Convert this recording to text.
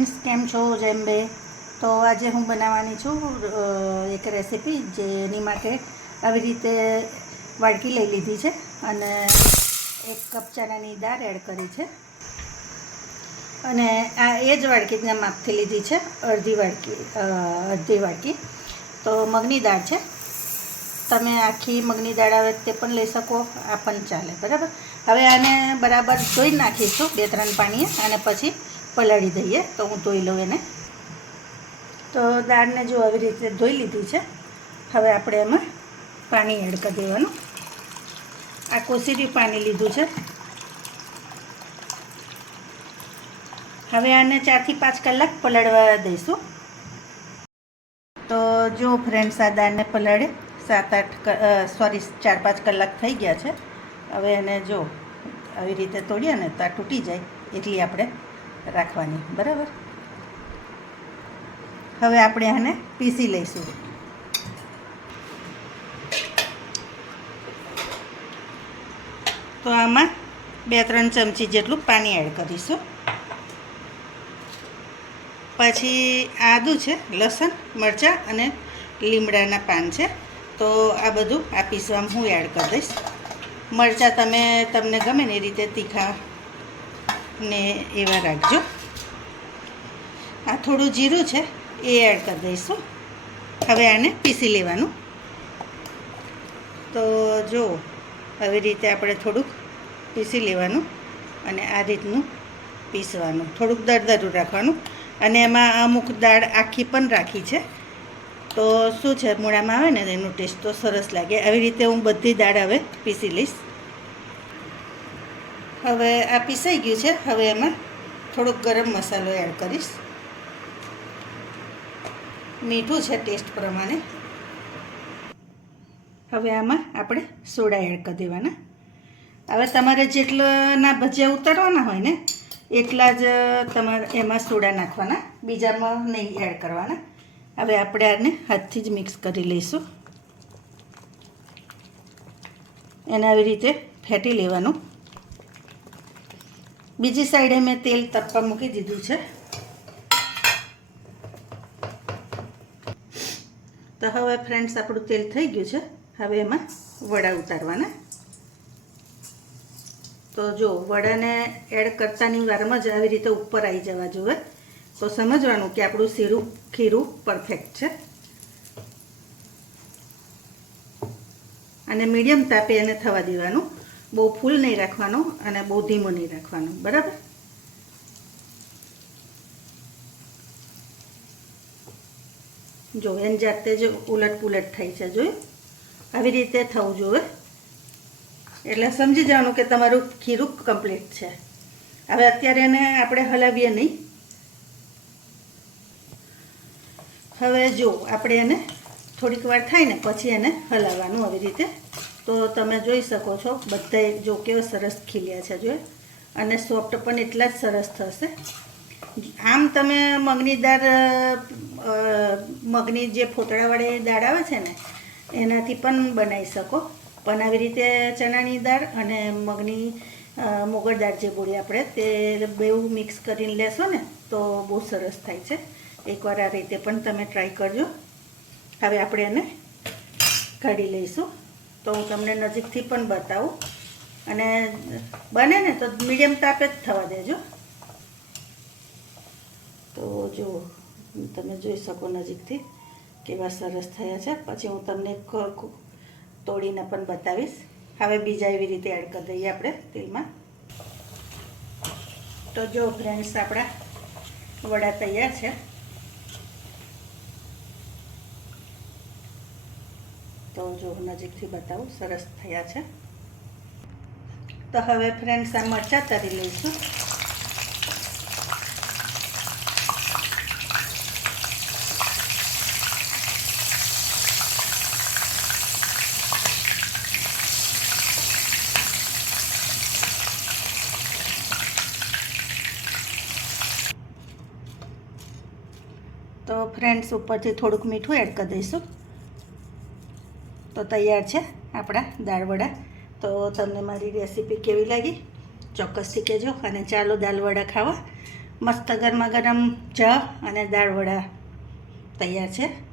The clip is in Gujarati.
ફ્રેન્ડ્સ કેમ છો? જેમ બે. તો આજે હું બનાવવાની છું એક રેસીપી જેની માટે આવી રીતે વાડકી લઈ લીધી છે અને એક કપ ચણાની દાળ એડ કરી છે. અને આ એ જ વાડકીના માપથી લીધી છે, અડધી વાડકી અડધી વાડકી. તો મગની દાળ છે. તમે આખી મગની દાળ આવે તે પણ લઈ શકો, આ પણ ચાલે, બરાબર? હવે આને બરાબર ધોઈ નાખીશું બે ત્રણ પાણીએ, અને પછી પલાળી દઈએ તો હું ધોઈ લઉં એને. તો દાળને જો આવી રીતે ધોઈ લીધી છે, હવે આપણે એમાં પાણી એડ કરી દેવાનું. આ કોસીરી પાણી લીધું છે. હવે આને ચારથી પાંચ કલાક પલાળવા દઈશું. તો જો ફ્રેન્ડ્સ આ દાળને પલાળે, સાત આઠ સોરી ચાર પાંચ કલાક થઈ ગયા છે. હવે એને જો આવી રીતે તોડીએ ને તો આ તૂટી જાય, એટલી આપણે રાખવાની, બરાબર? હવે આપણે આને પીસી લઈશું. તો આમાં બે ત્રણ ચમચી જેટલું પાણી એડ કરીશું. પછી આદું છે, લસણ, મરચાં અને લીમડાના પાન છે, તો આ બધું આ પીસવામાં હું એડ કરી દઈશ. મરચાં તમે, તમને ગમે ને એ રીતે તીખા ને એવા રાખજો. આ થોડું જીરું છે, એ એડ કરી દઈશું. હવે આને પીસી લેવાનું. તો જો આવી રીતે આપણે થોડુંક પીસી લેવાનું અને આ રીતનું પીસવાનું. થોડુંક દરદરું રાખવાનું. અને એમાં અમુક દાળ આખી પણ રાખી છે. તો શું છે, મૂળામાં આવે ને એનું ટેસ્ટ તો સરસ લાગે. આવી રીતે હું બધી દાળ હવે પીસી લઈશ. હવે આ પીસાઈ ગયું છે. હવે એમાં થોડોક ગરમ મસાલો એડ કરીશ. મીઠું છે ટેસ્ટ પ્રમાણે. હવે આમાં આપણે સોડા એડ કરી દેવાના. હવે તમારે જેટલાના ભજીયા ઉતારવાના હોય ને, એટલા જ તમારે એમાં સોડા નાખવાના. બીજામાં નહીં એડ કરવાના. હવે આપણે આને હાથથી જ મિક્સ કરી લઈશું. એને આવી રીતે ફેટી લેવાનું. બીજી સાઈડે મેં તેલ તપવા મૂકી દીધું છે. તો હવે ફ્રેન્ડ્સ આપણું તેલ થઈ ગયું છે. હવે એમાં વડા ઉતારવાના. તો જો, વડાને એડ કરતાની વારમાં જ આવી રીતે ઉપર આવી જવા જોઈએ. તો સમજવાનું કે આપણું શીરું, ખીરું પરફેક્ટ છે. અને મીડિયમ તાપે એને થવા દેવાનું. બહુ ફૂલ નહીં રાખવાનો અને બહુ ધીમો નહીં રાખવાનો. બરાબર? જો, એની જાતે જ ઉલટ પુલટ થાય છે, જોયું? આવી રીતે થવું જોઈએ. એટલે સમજી જવાનું કે તમારું ખીરું કમ્પ્લીટ છે. હવે અત્યારે એને આપણે હલાવીએ નહીં. હવે જો, આપણે એને થોડીક વાર થાય ને, પછી એને હલાવવાનું આવી રીતે. તો તમે જોઈ શકો છો બધા જો કેવા સરસ ખીલ્યા છે જોઈએ અને સોફ્ટ પણ એટલા જ સરસ થશે. આમ તમે મગની દાળ મગની જે ફોતળાવાળી દાળ આવે છે ને, એનાથી પણ બનાવી શકો. પણ આવી રીતે ચણાની દાળ અને મગની મોગર દાળ જે બોલી આપણે, તે બેઉ મિક્સ કરીને લેશો ને, તો બહુ સરસ થાય છે. એકવાર આ રીતે પણ તમે ટ્રાય કરજો. હવે આપણે એને કાઢી લઈશું. તો હું તમને નજીકથી પણ બતાવું. અને બને ને તો મીડિયમ તાપે જ થવા દેજો. તો જો, તમે જોઈ શકો નજીકથી કેવા સરસ થયા છે. પછી હું તમને તોડીને પણ બતાવીશ. હવે બીજા એવી રીતે એડ કરી દઈએ આપણે તેલમાં. તો જો ફ્રેન્ડ્સ આપણા વડા તૈયાર છે. તો જો નજીકથી બતાવું, સરસ થયા છે. તો હવે ફ્રેન્ડ્સ, આ મરચાં તરી લઈશું. તો ફ્રેન્ડ્સ, ઉપરથી થોડુંક મીઠું એડ કરી દઈશું. તો તૈયાર છે આપણા દાળ વડા. તો તમને મારી રેસીપી કેવી લાગી? ચોક્કસથી કહેજો અને ચાલો દાળવડા ખાવા. મસ્ત ગરમા ગરમ ચા અને દાળ વડા તૈયાર છે.